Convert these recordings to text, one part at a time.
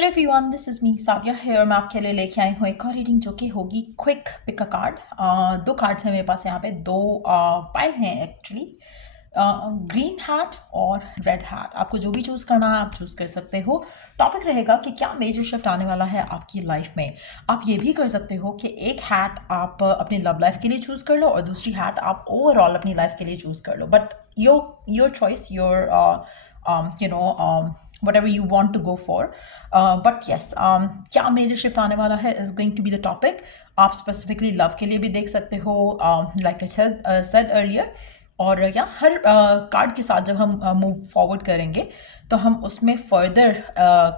Hello everyone, this is me Sadia है और मैं आपके लिए लेके आई हूँ एक और रीडिंग जो कि होगी क्विक पिक अ कार्ड। दो कार्ड्स हैं मेरे पास यहाँ पे, दो पाइल हैं एक्चुअली। ग्रीन हैट और रेड हैट, आपको जो भी चूज़ करना है आप चूज़ कर सकते हो। टॉपिक रहेगा कि क्या मेजर शिफ्ट आने वाला है आपकी लाइफ में। आप ये भी कर सकते हो कि एक हैट आप अपनी लव लाइफ के लिए चूज़ कर लो और दूसरी हैट आप ओवरऑल अपनी लाइफ के लिए चूज़ कर लो, but your choice, your whatever you want to go for. But yes, क्या मेजर शिफ्ट आने वाला है is going to be the topic. आप स्पेसिफिकली लव के लिए भी देख सकते हो, like I said earlier. और या हर कार्ड के साथ जब हम मूव फॉरवर्ड करेंगे तो हम उसमें फर्दर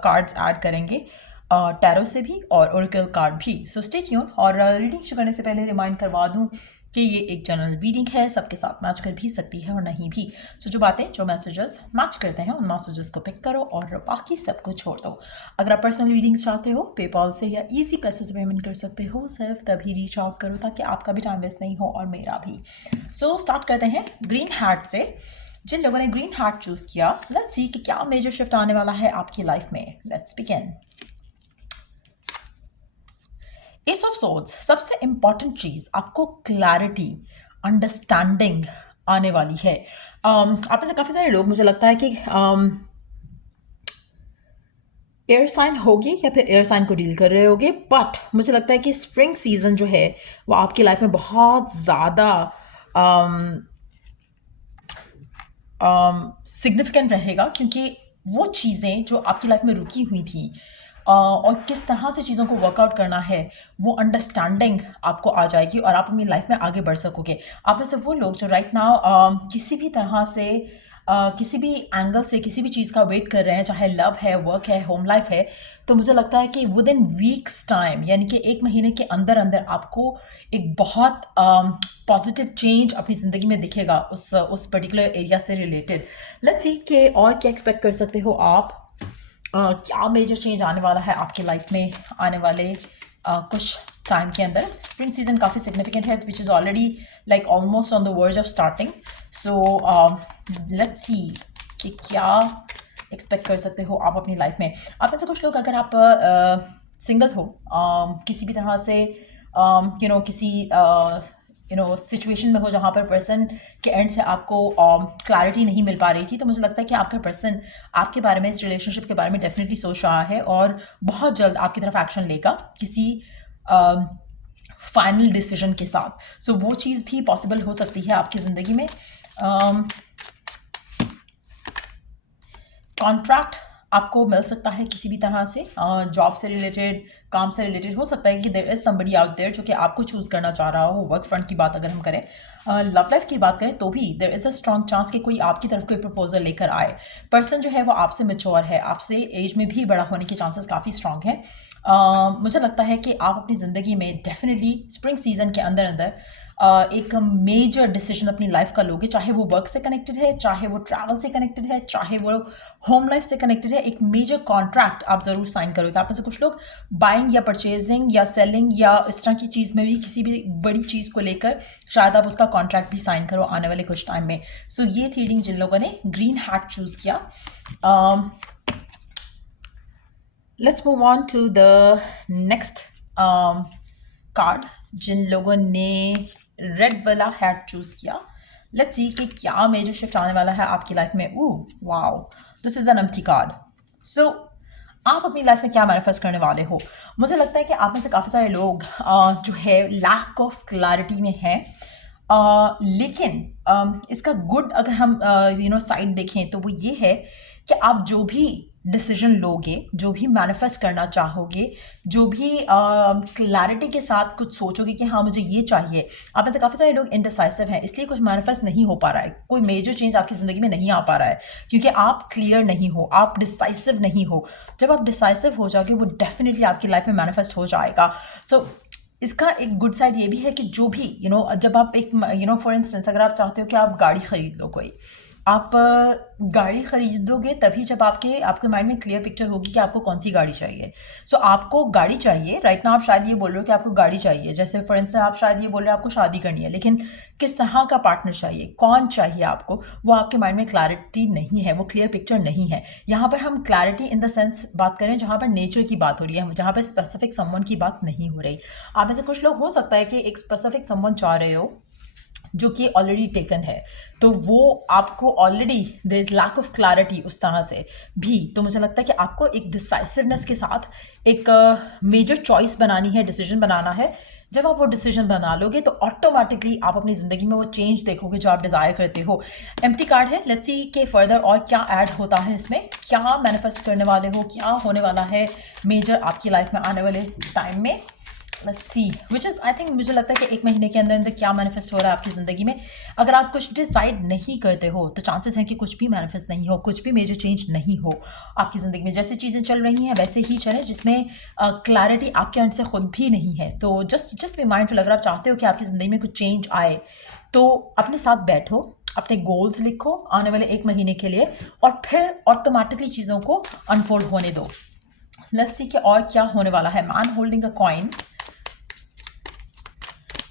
कार्ड्स ऐड करेंगे, टैरो से भी और ओरेकल कार्ड भी। So stay tune. और रीडिंग शुरू करने से पहले रिमाइंड करवा दूं कि ये एक जनरल रीडिंग है, सबके साथ मैच कर भी सकती है और नहीं भी। सो जो बातें, जो मैसेजेस मैच करते हैं उन मैसेजेस को पिक करो और बाकी सबको छोड़ दो। अगर आप पर्सनल रीडिंग्स चाहते हो पेपाल से या इजी पैसे से पेमेंट कर सकते हो, सिर्फ तभी रीच आउट करो ताकि आपका भी टाइम वेस्ट नहीं हो और मेरा भी। सो स्टार्ट करते हैं ग्रीन हैट से। जिन लोगों ने ग्रीन हैट चूज़ किया, लेट्स सी कि क्या मेजर शिफ्ट आने वाला है आपकी लाइफ में। Let's begin. S of swords, सबसे इंपॉर्टेंट चीज आपको क्लैरिटी, अंडरस्टैंडिंग आने वाली है। आप में से काफी सारे लोग, मुझे लगता है कि एयर साइन होगी या फिर एयर साइन को डील कर रहे होगे, बट मुझे लगता है कि स्प्रिंग सीजन जो है वो आपकी लाइफ में बहुत ज़्यादा सिग्निफिकेंट रहेगा, क्योंकि वो चीज़ें जो आपकी लाइफ में रुकी हुई थी और किस तरह से चीज़ों को वर्कआउट करना है, वो अंडरस्टैंडिंग आपको आ जाएगी और आप अपनी लाइफ में आगे बढ़ सकोगे। आप में से वो लोग जो राइट नाउ किसी भी तरह से किसी भी एंगल से किसी भी चीज़ का वेट कर रहे हैं, चाहे लव है, वर्क है, होम लाइफ है, तो मुझे लगता है कि विद इन वीक्स टाइम, यानी कि एक महीने के अंदर अंदर आपको एक बहुत पॉजिटिव चेंज अपनी ज़िंदगी में दिखेगा उस पर्टिकुलर एरिया से रिलेटेड। लेट्स सी कि और क्या एक्सपेक्ट कर सकते हो आप। क्या मेजर चेंज आने वाला है आपकी लाइफ में आने वाले कुछ टाइम के अंदर। स्प्रिंग सीजन काफ़ी सिग्निफिकेंट है, which is already like almost on the verge of starting. So let's see कि क्या एक्सपेक्ट कर सकते हो आप अपनी लाइफ में। आप में से कुछ लोग, अगर आप सिंगल हो, किसी भी तरह से किसी सिचुएशन में हो जहाँ पर पर्सन के एंड से आपको क्लैरिटी नहीं मिल पा रही थी, तो मुझे लगता है कि आपका पर्सन आपके बारे में, इस रिलेशनशिप के बारे में डेफिनेटली सोच रहा है और बहुत जल्द आपकी तरफ एक्शन लेगा किसी फाइनल डिसीजन के साथ। सो वो चीज़ भी पॉसिबल हो सकती है आपकी ज़िंदगी में। कॉन्ट्रैक्ट आपको मिल सकता है किसी भी तरह से, जॉब से रिलेटेड, काम से रिलेटेड। हो सकता है कि there is somebody out there जो कि आपको चूज़ करना चाह रहा हो। वर्क फ्रंट की बात अगर हम करें, लव लाइफ की बात करें, तो भी there is a strong chance कि कोई आपकी तरफ कोई प्रपोजल लेकर आए। पर्सन जो है वो आपसे मेच्योर है, आपसे एज में भी बड़ा होने के चांसेस काफ़ी स्ट्रॉन्ग है। मुझे लगता है कि आप अपनी ज़िंदगी में डेफिनेटली स्प्रिंग सीजन के अंदर अंदर एक मेजर डिसीजन अपनी लाइफ का लोगे, चाहे वो वर्क से कनेक्टेड है, चाहे वो ट्रैवल से कनेक्टेड है, चाहे वो होम लाइफ से कनेक्टेड है। एक मेजर कॉन्ट्रैक्ट आप ज़रूर साइन करोगे। आप में से कुछ लोग बाइंग या परचेजिंग या सेलिंग या इस तरह की चीज़ में भी, किसी भी बड़ी चीज़ को लेकर शायद आप उसका कॉन्ट्रैक्ट भी साइन करो आने वाले कुछ टाइम में। सो ये थी रीडिंग जिन लोगों ने ग्रीन हैट चूज़ किया। Let's move on to the next card, जिन लोगों ने रेड वाला हैट चूज़ किया। लेट्स सी कि क्या मेजर शिफ्ट आने वाला है आपकी लाइफ में। Wow, this is an empty card. So आप अपनी लाइफ में क्या मैनिफेस्ट करने वाले हो। मुझे लगता है कि आप में से काफ़ी सारे लोग जो है लैक ऑफ क्लैरिटी में हैं, लेकिन इसका गुड अगर हम साइड देखें तो वो ये है कि आप जो भी डिसीजन लोगे, जो भी मैनिफेस्ट करना चाहोगे, जो भी क्लैरिटी के साथ कुछ सोचोगे कि हाँ मुझे ये चाहिए। आप में से काफ़ी सारे लोग इनडिसाइसिव हैं, इसलिए कुछ मैनिफेस्ट नहीं हो पा रहा है, कोई मेजर चेंज आपकी ज़िंदगी में नहीं आ पा रहा है, क्योंकि आप क्लियर नहीं हो, आप डिसाइसिव नहीं हो। जब आप डिसाइसिव हो जाओगे वो डेफिनेटली आपकी लाइफ में मैनिफेस्ट हो जाएगा। सो इसका एक गुड साइड ये भी है कि जो भी जब आप एक फॉर इंस्टेंस अगर आप चाहते हो कि आप गाड़ी खरीद लो कोई, आप गाड़ी खरीदोगे तभी जब आपके माइंड में क्लियर पिक्चर होगी कि आपको कौन सी गाड़ी चाहिए। सो आपको गाड़ी चाहिए राइट ना, आप शायद ये बोल रहे हो कि आपको गाड़ी चाहिए, जैसे फॉर इंस्टेंस आप शायद ये बोल रहे हो आपको शादी करनी है, लेकिन किस तरह का पार्टनर चाहिए, कौन चाहिए आपको, वो आपके माइंड में क्लैरिटी नहीं है, वो क्लियर पिक्चर नहीं है। यहाँ पर हम क्लैरिटी इन द सेंस बात करें जहाँ पर नेचर की बात हो रही है, जहाँ पर स्पेसिफिक समवन की बात नहीं हो रही। आप में से कुछ लोग हो सकता है कि एक स्पेसिफिक समवन चाह रहे हो जो कि ऑलरेडी टेकन है, तो वो आपको already there is lack of clarity उस तरह से भी। तो मुझे लगता है कि आपको एक डिसाइसिवनेस के साथ एक मेजर चॉइस बनानी है, डिसीजन बनाना है। जब आप वो डिसीजन बना लोगे तो ऑटोमेटिकली आप अपनी ज़िंदगी में वो चेंज देखोगे जो आप डिज़ायर करते हो। एम्प्टी कार्ड है, लेट्स सी के फर्दर और क्या ऐड होता है इसमें, क्या मैनिफेस्ट करने वाले हो, क्या होने वाला है मेजर आपकी लाइफ में आने वाले टाइम में। Let's see which is I think, मुझे लगता है कि 1 महीने के अंदर अंदर क्या मैनिफेस्ट हो रहा है आपकी ज़िंदगी में। अगर आप कुछ डिसाइड नहीं करते हो तो चांसेस हैं कि कुछ भी मैनिफेस्ट नहीं हो, कुछ भी मेजर चेंज नहीं हो आपकी ज़िंदगी में। जैसे चीज़ें चल रही हैं वैसे ही चलें, जिसमें क्लैरिटी आपके अंदर से खुद भी नहीं है। तो जस्ट बी माइंडफुल। अगर आप चाहते हो कि आपकी ज़िंदगी में कुछ चेंज आए तो अपने साथ बैठो, अपने गोल्स लिखो आने वाले 1 महीने के लिए, और फिर ऑटोमेटिकली चीज़ों को अनफोल्ड होने दो। लेट्स सी कि और क्या होने वाला है। मैन होल्डिंग अ कॉइन।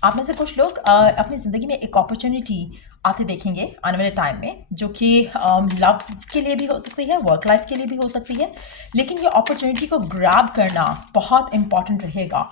आप में से कुछ लोग अपनी ज़िंदगी में एक अपॉर्चुनिटी आते देखेंगे आने वाले टाइम में, जो कि लव के लिए भी हो सकती है, वर्क लाइफ के लिए भी हो सकती है, लेकिन ये अपॉर्चुनिटी को ग्रैब करना बहुत इंपॉर्टेंट रहेगा।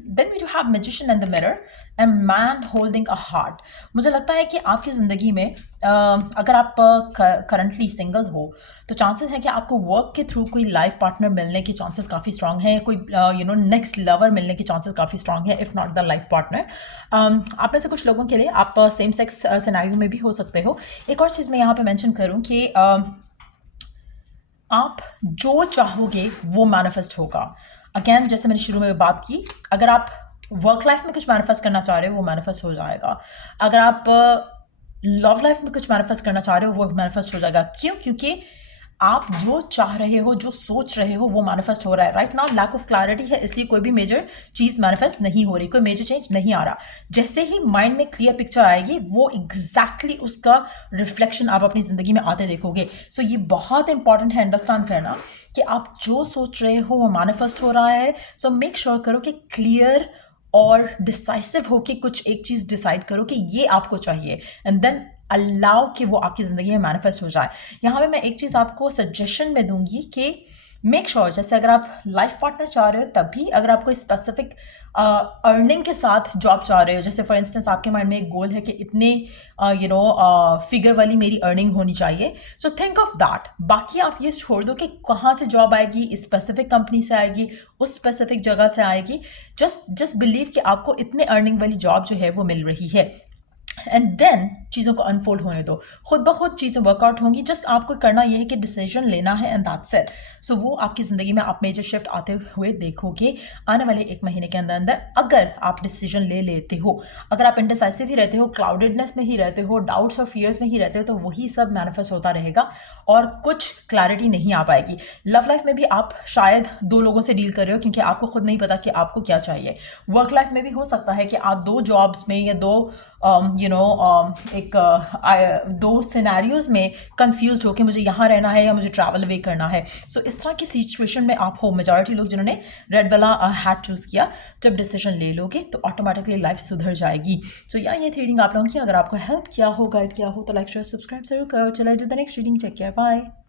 Then we do have magician and the mirror and man holding a heart. मुझे लगता है कि आपकी ज़िंदगी में अगर आप करंटली सिंगल हो तो चांसेस है कि आपको वर्क के थ्रू कोई लाइफ पार्टनर मिलने की चांसेस काफ़ी स्ट्रांग है, कोई नेक्स्ट लवर मिलने की चांसेस काफ़ी स्ट्रांग है, if not the life partner. आप में से कुछ लोगों के लिए आप सेम सेक्स सिनेरियो में भी हो सकते हो। एक और चीज़ मैं यहाँ पे मेंशन करूँ कि आप जो चाहोगे वो मैनिफेस्ट होगा। अगेन जैसे मैंने शुरू में बात की, अगर आप वर्क लाइफ में कुछ मैनिफेस्ट करना चाह रहे हो वो मैनिफेस्ट हो जाएगा। अगर आप लव लाइफ में कुछ मैनिफेस्ट करना चाह रहे हो वो मैनिफेस्ट हो जाएगा। क्यों? क्योंकि आप जो चाह रहे हो, जो सोच रहे हो वो मैनिफेस्ट हो रहा है। Right now lack of clarity है, इसलिए कोई भी मेजर चीज़ मैनिफेस्ट नहीं हो रही, कोई मेजर चेंज नहीं आ रहा। जैसे ही माइंड में क्लियर पिक्चर आएगी वो एग्जैक्टली उसका रिफ्लेक्शन आप अपनी ज़िंदगी में आते देखोगे। सो ये बहुत इंपॉर्टेंट है अंडरस्टैंड करना कि आप जो सोच रहे हो वो मैनिफेस्ट हो रहा है। सो मेक श्योर करो कि क्लियर और डिसाइसिव हो कि कुछ एक चीज़ डिसाइड करो कि ये आपको चाहिए, एंड देन अलाउ कि वो आपकी ज़िंदगी में मैनिफेस्ट हो जाए। यहाँ पे मैं एक चीज़ आपको सजेशन में दूंगी कि मेक श्योर जैसे अगर आप लाइफ पार्टनर चाह रहे हो तब भी, अगर आप कोई स्पेसिफिक अर्निंग के साथ जॉब चाह रहे हो, जैसे फॉर इंस्टेंस आपके माइंड में एक गोल है कि इतने फिगर वाली मेरी अर्निंग होनी चाहिए, सो थिंक ऑफ दैट। बाकी आप ये छोड़ दो कि कहाँ से जॉब आएगी, इस स्पेसिफिक कंपनी से आएगी, उस स्पेसिफिक जगह से आएगी। जस्ट बिलीव कि आपको इतने अर्निंग वाली जॉब जो है वो मिल रही है, एंड देन चीज़ों को अनफोल्ड होने दो, खुद ब खुद चीज़ें वर्कआउट होंगी। जस्ट आपको करना यह है कि डिसीजन लेना है एंड दैट्स इट। सो वो आपकी ज़िंदगी में आप मेजर शिफ्ट आते हुए देखोगे आने वाले 1 महीने के अंदर अंदर, अगर आप डिसीजन ले लेते हो। अगर आप इनडिसाइसिव ही रहते हो, क्लाउडेडनेस में ही रहते हो, डाउट्स और फियर्स में ही रहते हो, तो वही सब मैनिफेस्ट होता रहेगा और कुछ क्लैरिटी नहीं आ पाएगी। लव लाइफ में भी आप शायद 2 लोगों से डील कर रहे हो क्योंकि आपको खुद नहीं पता कि आपको क्या चाहिए। वर्क लाइफ में भी हो सकता है कि आप 2 जॉब्स में या 2 2 सिनेरियोज में कंफ्यूज हो कि मुझे यहाँ रहना है या मुझे ट्रैवल अवे करना है। सो इस तरह की सिचुएशन में आप हो। मेजॉरिटी लोग जिन्होंने रेड वाला हैट चूज़ किया, जब डिसीजन ले लोगे तो ऑटोमेटिकली लाइफ सुधर जाएगी। सो ये थी रीडिंग आप लोगों की। अगर आपको हेल्प किया हो, गाइड किया हो तो लाइक शेयर सब्सक्राइब जरूर करो। चलो do the next reading. Take care, bye.